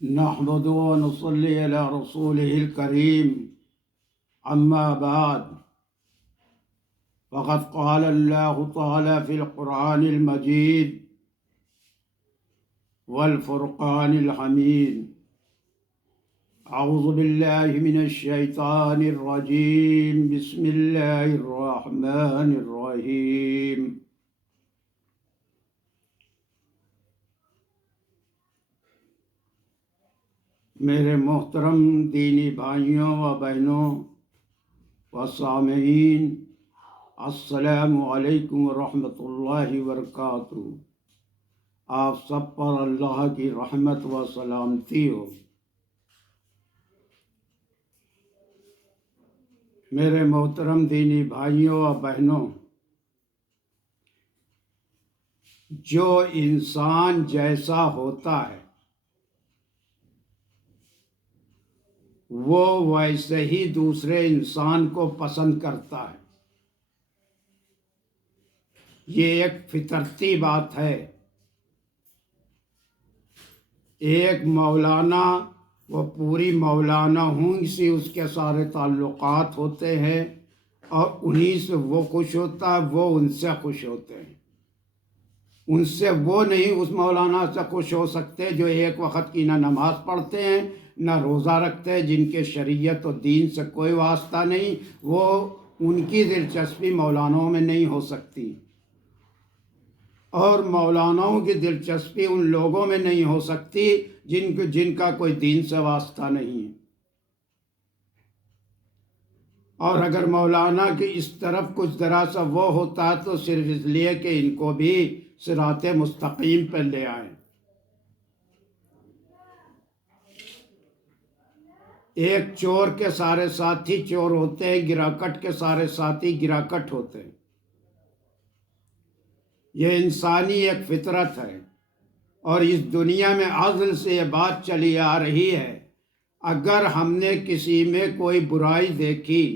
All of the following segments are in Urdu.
نحمده ونصلي على رسوله الكريم أما بعد فقد قال الله تعالى في القرآن المجيد والفرقان الحميد أعوذ بالله من الشيطان الرجيم بسم الله الرحمن الرحيم میرے محترم دینی بھائیوں و بہنوں و سامعین، السلام علیکم ورحمۃ اللہ وبرکاتہ۔ آپ سب پر اللہ کی رحمت و سلامتی ہو۔ میرے محترم دینی بھائیوں و بہنوں، جو انسان جیسا ہوتا ہے وہ ویسے ہی دوسرے انسان کو پسند کرتا ہے۔ یہ ایک فطرتی بات ہے۔ ایک مولانا وہ پوری مولانا ہوں سے اس کے سارے تعلقات ہوتے ہیں اور انہی سے وہ خوش ہوتا ہے، وہ ان سے خوش ہوتے ہیں۔ ان سے وہ نہیں اس مولانا سے خوش ہو سکتے جو ایک وقت کی نہ نماز پڑھتے ہیں نہ روزہ رکھتے ہیں، جن کے شریعت و دین سے کوئی واسطہ نہیں، وہ ان کی دلچسپی مولاناؤں میں نہیں ہو سکتی، اور مولاناؤں کی دلچسپی ان لوگوں میں نہیں ہو سکتی جن کا کوئی دین سے واسطہ نہیں ہے۔ اور اگر مولانا کی اس طرف کچھ ذرا سا وہ ہوتا تو صرف اس لیے کہ ان کو بھی صراط مستقیم پر لے آئیں۔ ایک چور کے سارے ساتھی چور ہوتے ہیں، گراکٹ کے سارے ساتھی گراکٹ ہوتے ہیں۔ یہ انسانی ایک فطرت ہے، اور اس دنیا میں ازل سے یہ بات چلی آ رہی ہے، اگر ہم نے کسی میں کوئی برائی دیکھی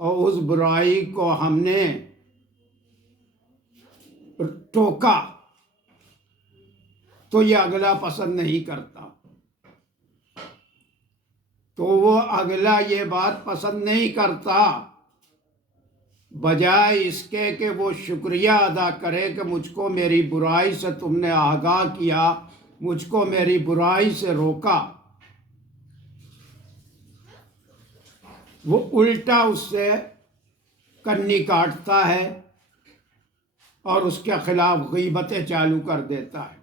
اور اس برائی کو ہم نے ٹوکا تو یہ اگلا پسند نہیں کرتا، تو وہ اگلا یہ بات پسند نہیں کرتا، بجائے اس کے کہ وہ شکریہ ادا کرے کہ مجھ کو میری برائی سے تم نے آگاہ کیا، مجھ کو میری برائی سے روکا، وہ الٹا اس سے کنی کاٹتا ہے اور اس کے خلاف غیبتیں چالو کر دیتا ہے۔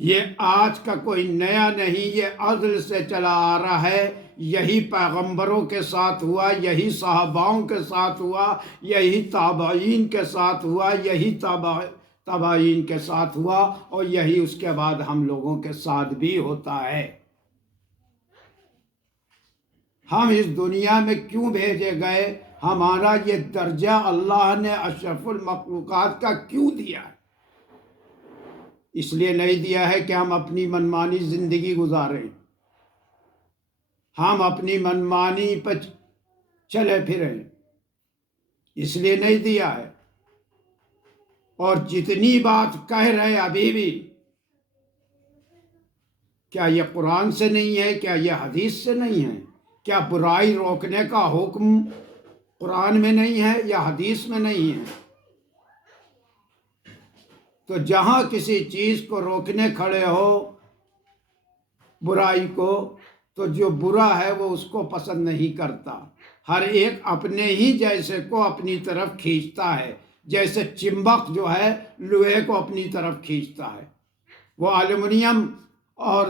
یہ آج کا کوئی نیا نہیں، یہ ازل سے چلا آ رہا ہے۔ یہی پیغمبروں کے ساتھ ہوا، یہی صحاباؤں کے ساتھ ہوا، یہی تابعین کے ساتھ ہوا، یہی تابعین کے ساتھ ہوا، اور یہی اس کے بعد ہم لوگوں کے ساتھ بھی ہوتا ہے۔ ہم اس دنیا میں کیوں بھیجے گئے؟ ہمارا یہ درجہ اللہ نے اشرف المخلوقات کا کیوں دیا ہے؟ اس لیے نہیں دیا ہے کہ ہم اپنی منمانی زندگی گزاریں، ہم اپنی منمانی پر چلے پھریں، اس لیے نہیں دیا ہے۔ اور جتنی بات کہہ رہے ابھی بھی، کیا یہ قرآن سے نہیں ہے؟ کیا یہ حدیث سے نہیں ہے؟ کیا برائی روکنے کا حکم قرآن میں نہیں ہے یا حدیث میں نہیں ہے؟ تو جہاں کسی چیز کو روکنے کھڑے ہو برائی کو، تو جو برا ہے وہ اس کو پسند نہیں کرتا۔ ہر ایک اپنے ہی جیسے کو اپنی طرف کھینچتا ہے، جیسے چمبک جو ہے لوہے کو اپنی طرف کھینچتا ہے، وہ ایلومینیم اور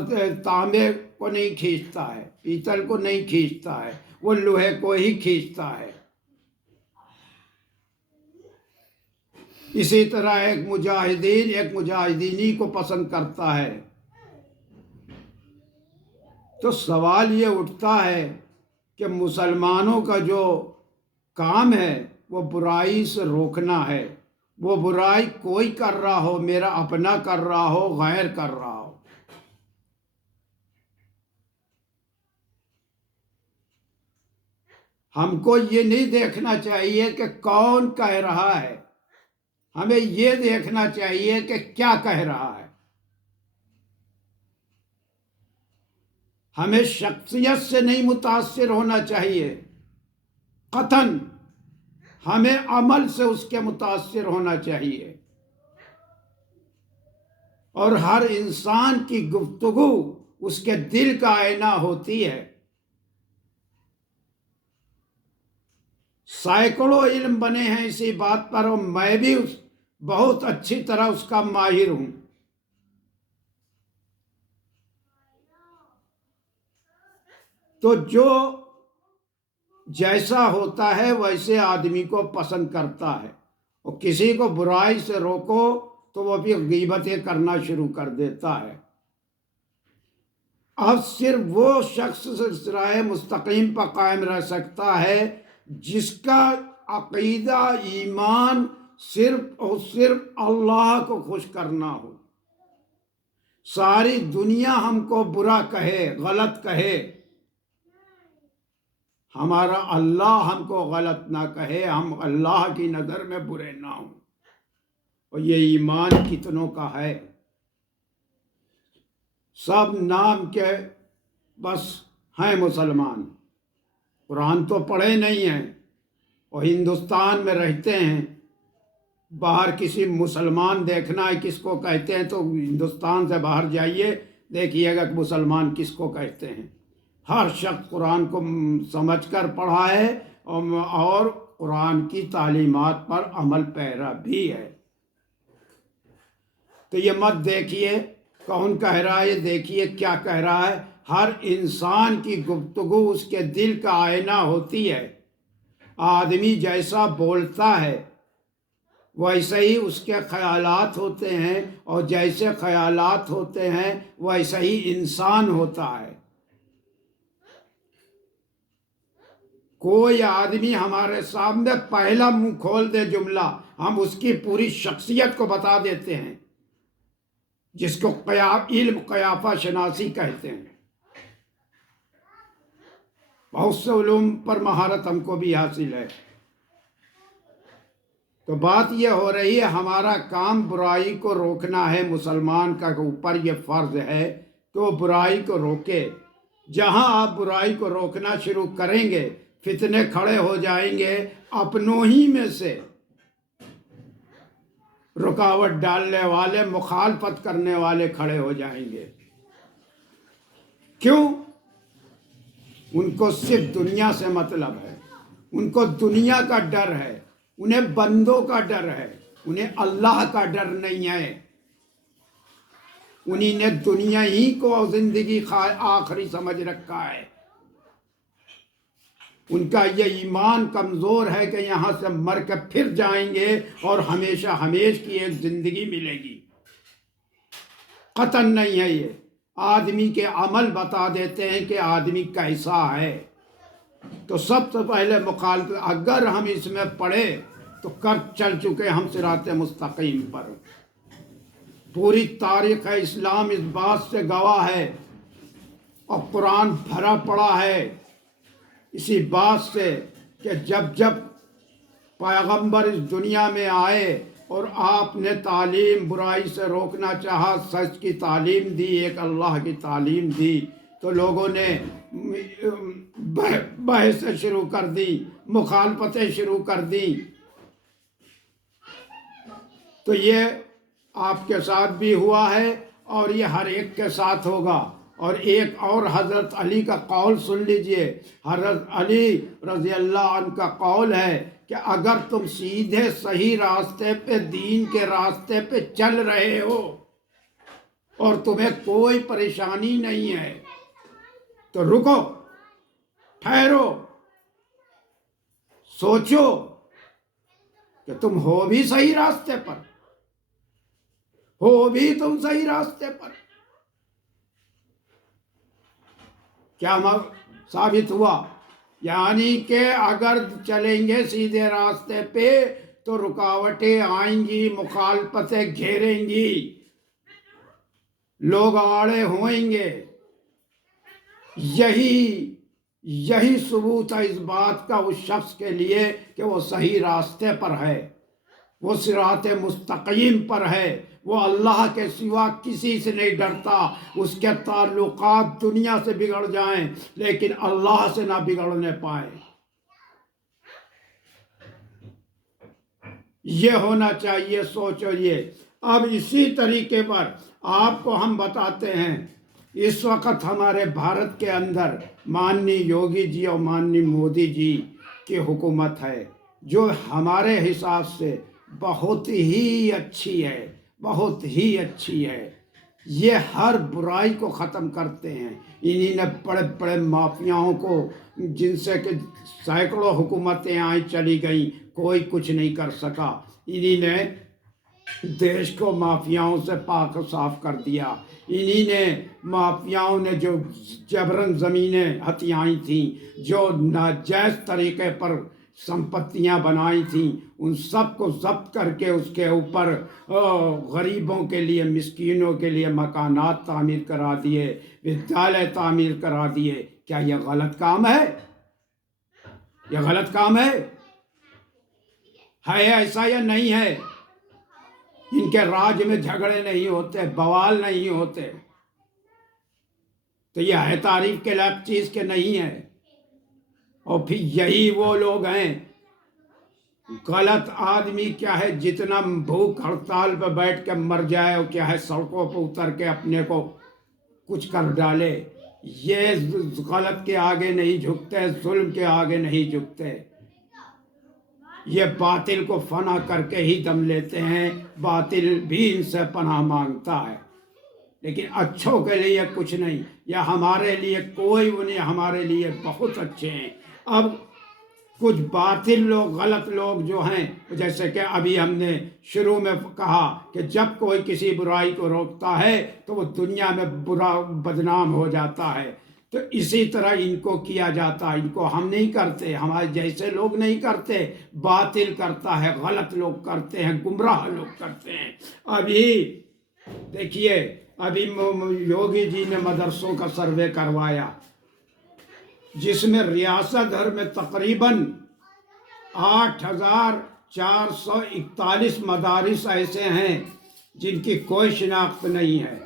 تانبے کو نہیں کھینچتا ہے، پیتل کو نہیں کھینچتا ہے، وہ لوہے کو ہی کھینچتا ہے۔ اسی طرح ایک مجاہدینی کو پسند کرتا ہے۔ تو سوال یہ اٹھتا ہے کہ مسلمانوں کا جو کام ہے وہ برائی سے روکنا ہے، وہ برائی کوئی کر رہا ہو، میرا اپنا کر رہا ہو، غیر کر رہا ہو، ہم کو یہ نہیں دیکھنا چاہیے کہ کون کہہ رہا ہے، ہمیں یہ دیکھنا چاہیے کہ کیا کہہ رہا ہے۔ ہمیں شخصیت سے نہیں متاثر ہونا چاہیے، قطعاً ہمیں عمل سے اس کے متاثر ہونا چاہیے۔ اور ہر انسان کی گفتگو اس کے دل کا آئینہ ہوتی ہے۔ سینکڑوں علم بنے ہیں اسی بات پر، اور میں بھی بہت اچھی طرح اس کا ماہر ہوں۔ تو جو جیسا ہوتا ہے ویسے آدمی کو پسند کرتا ہے، اور کسی کو برائی سے روکو تو وہ بھی غیبتیں کرنا شروع کر دیتا ہے۔ اب صرف وہ شخص صراط مستقیم پر قائم رہ سکتا ہے جس کا عقیدہ، ایمان صرف اور صرف اللہ کو خوش کرنا ہو۔ ساری دنیا ہم کو برا کہے، غلط کہے، ہمارا اللہ ہم کو غلط نہ کہے، ہم اللہ کی نظر میں برے نہ ہوں۔ اور یہ ایمان کتنوں کا ہے؟ سب نام کے بس ہیں مسلمان، قرآن تو پڑھے نہیں ہیں، اور ہندوستان میں رہتے ہیں۔ باہر کسی مسلمان دیکھنا ہے کس کو کہتے ہیں تو ہندوستان سے باہر جائیے، دیکھیے گا کہ مسلمان کس کو کہتے ہیں۔ ہر شخص قرآن کو سمجھ کر پڑھا ہے اور قرآن کی تعلیمات پر عمل پیرا بھی ہے۔ تو یہ مت دیکھیے کون کہہ رہا ہے، دیکھیے کیا کہہ رہا ہے۔ ہر انسان کی گفتگو اس کے دل کا آئینہ ہوتی ہے۔ آدمی جیسا بولتا ہے ویسے ہی اس کے خیالات ہوتے ہیں، اور جیسے خیالات ہوتے ہیں ویسا ہی انسان ہوتا ہے۔ کوئی آدمی ہمارے سامنے پہلا منہ کھول دے جملہ، ہم اس کی پوری شخصیت کو بتا دیتے ہیں، جس کو علم قیافہ شناسی کہتے ہیں۔ بہت سے علوم پر مہارت ہم کو بھی حاصل ہے۔ تو بات یہ ہو رہی ہے، ہمارا کام برائی کو روکنا ہے۔ مسلمان کا اوپر یہ فرض ہے کہ وہ برائی کو روکے۔ جہاں آپ برائی کو روکنا شروع کریں گے، فتنے کھڑے ہو جائیں گے، اپنوں ہی میں سے رکاوٹ ڈالنے والے، مخالفت کرنے والے کھڑے ہو جائیں گے۔ کیوں؟ ان کو صرف دنیا سے مطلب ہے، ان کو دنیا کا ڈر ہے، انہیں بندوں کا ڈر ہے، انہیں اللہ کا ڈر نہیں ہے۔ انہیں نے دنیا ہی کو زندگی آخری سمجھ رکھا ہے۔ ان کا یہ ایمان کمزور ہے کہ یہاں سے مر کے پھر جائیں گے اور ہمیشہ ہمیش کی ایک زندگی ملے گی۔ قطعاً نہیں ہے۔ یہ آدمی کے عمل بتا دیتے ہیں کہ آدمی کیسا ہے۔ تو سب سے پہلے مخالفت اگر ہم اس میں پڑے تو کر چل چکے ہم صراط مستقیم پر۔ پوری تاریخ اسلام اس بات سے گواہ ہے، اور قرآن بھرا پڑا ہے اسی بات سے کہ جب جب پیغمبر اس دنیا میں آئے اور آپ نے تعلیم برائی سے روکنا چاہا، سچ کی تعلیم دی، ایک اللہ کی تعلیم دی، تو لوگوں نے بحثیں شروع کر دی، مخالفتیں شروع کر دی۔ تو یہ آپ کے ساتھ بھی ہوا ہے، اور یہ ہر ایک کے ساتھ ہوگا۔ اور ایک اور حضرت علی کا قول سن لیجئے۔ حضرت علی رضی اللہ عنہ کا قول ہے کہ اگر تم سیدھے صحیح راستے پہ، دین کے راستے پہ چل رہے ہو اور تمہیں کوئی پریشانی نہیں ہے تو رکو، ٹھہرو، سوچو کہ تم ہو بھی صحیح راستے پر، ہو بھی تم صحیح راستے پر۔ کیا ثابت ہوا؟ یعنی کہ اگر چلیں گے سیدھے راستے پہ تو رکاوٹیں آئیں گی، مخالفتیں گھیریں گی، لوگ آڑے ہوئیں گے۔ یہی ثبوت ہے اس بات کا اس شخص کے لیے کہ وہ صحیح راستے پر ہے۔ وہ صراط مستقیم پر ہے، وہ اللہ کے سوا کسی سے نہیں ڈرتا۔ اس کے تعلقات دنیا سے بگڑ جائیں لیکن اللہ سے نہ بگڑنے پائے۔ یہ ہونا چاہیے، سوچو یہ۔ اب اسی طریقے پر آپ کو ہم بتاتے ہیں، اس وقت ہمارے بھارت کے اندر ماننی یوگی جی اور ماننی مودی جی کی حکومت ہے، جو ہمارے حساب سے بہت ہی اچھی ہے، بہت ہی اچھی ہے۔ یہ ہر برائی کو ختم کرتے ہیں۔ انہی نے بڑے بڑے مافیاؤں کو، جن سے کہ سینکڑوں حکومتیں آئیں چلی گئیں، کوئی کچھ نہیں کر سکا۔ انہی نے دیش کو مافیاؤں سے پاک و صاف کر دیا۔ انہی نے مافیاؤں نے جو جبراً زمینیں ہتھیائیں تھیں، جو ناجائز طریقے پر سمپتیاں بنائی تھیں، ان سب کو ضبط کر کے اس کے اوپر غریبوں کے لیے، مسکینوں کے لیے مکانات تعمیر کرا دیے، ودیالیہ تعمیر کرا دیے۔ کیا یہ غلط کام ہے؟ یہ غلط کام ہے ایسا یا نہیں ہے؟ ان کے راج میں جھگڑے نہیں ہوتے، بوال نہیں ہوتے، تو یہ ہے تعریف کے لائق چیز کہ نہیں ہے؟ اور پھر یہی وہ لوگ ہیں۔ غلط آدمی کیا ہے، جتنا بھوک ہڑتال پہ بیٹھ کے مر جائے، اور کیا ہے سڑکوں پہ اتر کے اپنے کو کچھ کر ڈالے، یہ غلط کے آگے نہیں جھکتے، ظلم کے آگے نہیں جھکتے۔ یہ باطل کو فنا کر کے ہی دم لیتے ہیں، باطل بھی ان سے پناہ مانگتا ہے، لیکن اچھوں کے لیے کچھ نہیں، یا ہمارے لیے کوئی وہ نہیں، ہمارے لیے بہت اچھے ہیں۔ اب کچھ باطل لوگ، غلط لوگ جو ہیں، جیسے کہ ابھی ہم نے شروع میں کہا کہ جب کوئی کسی برائی کو روکتا ہے تو وہ دنیا میں برا بدنام ہو جاتا ہے، تو اسی طرح ان کو کیا جاتا ہے۔ ان کو ہم نہیں کرتے، ہمارے جیسے لوگ نہیں کرتے، باطل کرتا ہے، غلط لوگ کرتے ہیں، گمراہ لوگ کرتے ہیں۔ ابھی دیکھیے، ابھی یوگی جی نے مدرسوں کا سروے کروایا، جس میں ریاست بھر میں تقریباً 8,441 مدارس ایسے ہیں جن کی کوئی شناخت نہیں ہے،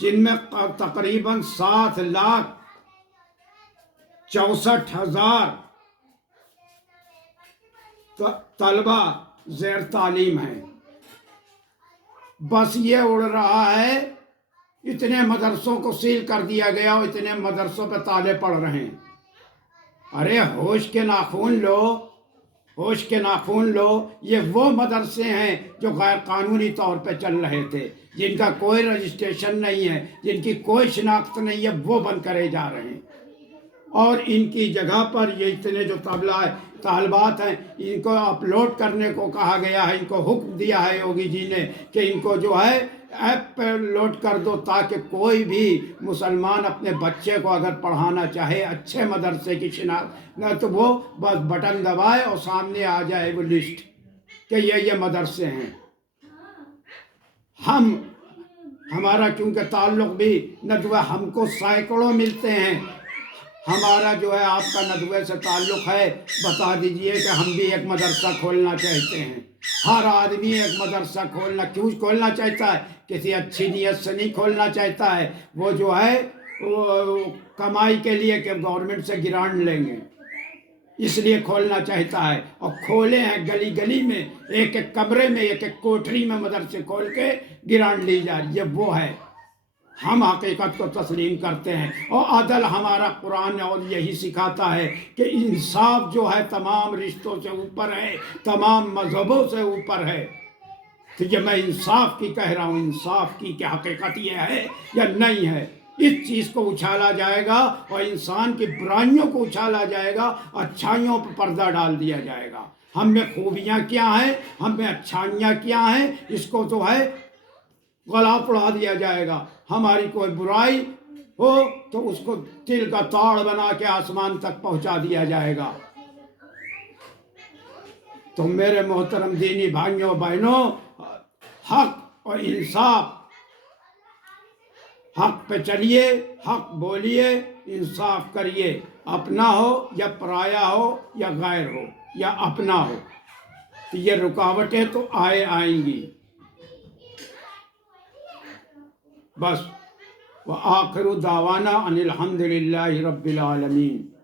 جن میں تقریباً 7,64,000 طلبہ زیر تعلیم ہیں۔ بس یہ اڑ رہا ہے، اتنے مدرسوں کو سیل کر دیا گیا اور اتنے مدرسوں پہ تالے پڑ رہے ہیں۔ ارے ہوش کے ناخن لو، ہوش کے ناخن لو۔ یہ وہ مدرسے ہیں جو غیر قانونی طور پہ چل رہے تھے، جن کا کوئی رجسٹریشن نہیں ہے، جن کی کوئی شناخت نہیں ہے، وہ بند کرے جا رہے ہیں۔ اور ان کی جگہ پر یہ اتنے جو طالبات ہیں، ان کو اپلوڈ کرنے کو کہا گیا ہے، ان کو حکم دیا ہے یوگی جی نے کہ ان کو جو ہے ایپ پہ لوڈ کر دو، تاکہ کوئی بھی مسلمان اپنے بچے کو اگر پڑھانا چاہے اچھے مدرسے کی شناخت نہ، تو وہ بس بٹن دبائے اور سامنے آ جائے وہ لسٹ کہ یہ مدرسے ہیں۔ ہمارا کیونکہ تعلق بھی ندوہ، ہم کو سینکڑوں ملتے ہیں، ہمارا جو ہے آپ کا ندوے سے تعلق ہے، بتا دیجئے کہ ہم بھی ایک مدرسہ کھولنا چاہتے ہیں۔ ہر آدمی ایک مدرسہ کیوں کھولنا چاہتا ہے؟ کسی اچھی نیت سے نہیں کھولنا چاہتا ہے، وہ جو ہے وہ کمائی کے لیے کہ گورنمنٹ سے گرانٹ لیں گے، اس لیے کھولنا چاہتا ہے۔ اور کھولے ہیں گلی گلی میں، ایک ایک کمرے میں، ایک ایک کوٹری میں مدرسے کھول کے گرانٹ لی جا رہی ہے۔ وہ ہے، ہم حقیقت کو تسلیم کرتے ہیں، اور عدل ہمارا قرآن اور یہی سکھاتا ہے کہ انصاف جو ہے تمام رشتوں سے اوپر ہے، تمام مذہبوں سے اوپر ہے۔ تو یہ میں انصاف کی کہہ رہا ہوں، انصاف کی کہ حقیقت یہ ہے یا نہیں ہے۔ اس چیز کو اچھالا جائے گا اور انسان کی برائیوں کو اچھالا جائے گا، اچھائیوں پر پردہ ڈال دیا جائے گا۔ ہم میں خوبیاں کیا ہیں، ہم میں اچھائیاں کیا ہیں، اس کو تو ہے غلاف اڑا دیا جائے گا۔ ہماری کوئی برائی ہو تو اس کو تل کا تاڑ بنا کے آسمان تک پہنچا دیا جائے گا۔ تو میرے محترم دینی بھائیوں بہنوں، حق اور انصاف، حق پہ چلیے، حق بولیے، انصاف کریے، اپنا ہو یا پرایا ہو یا غیر ہو یا اپنا ہو۔ تو یہ رکاوٹیں تو آئیں گی. بس وآخر دعوانا ان الحمد للہ رب العالمین.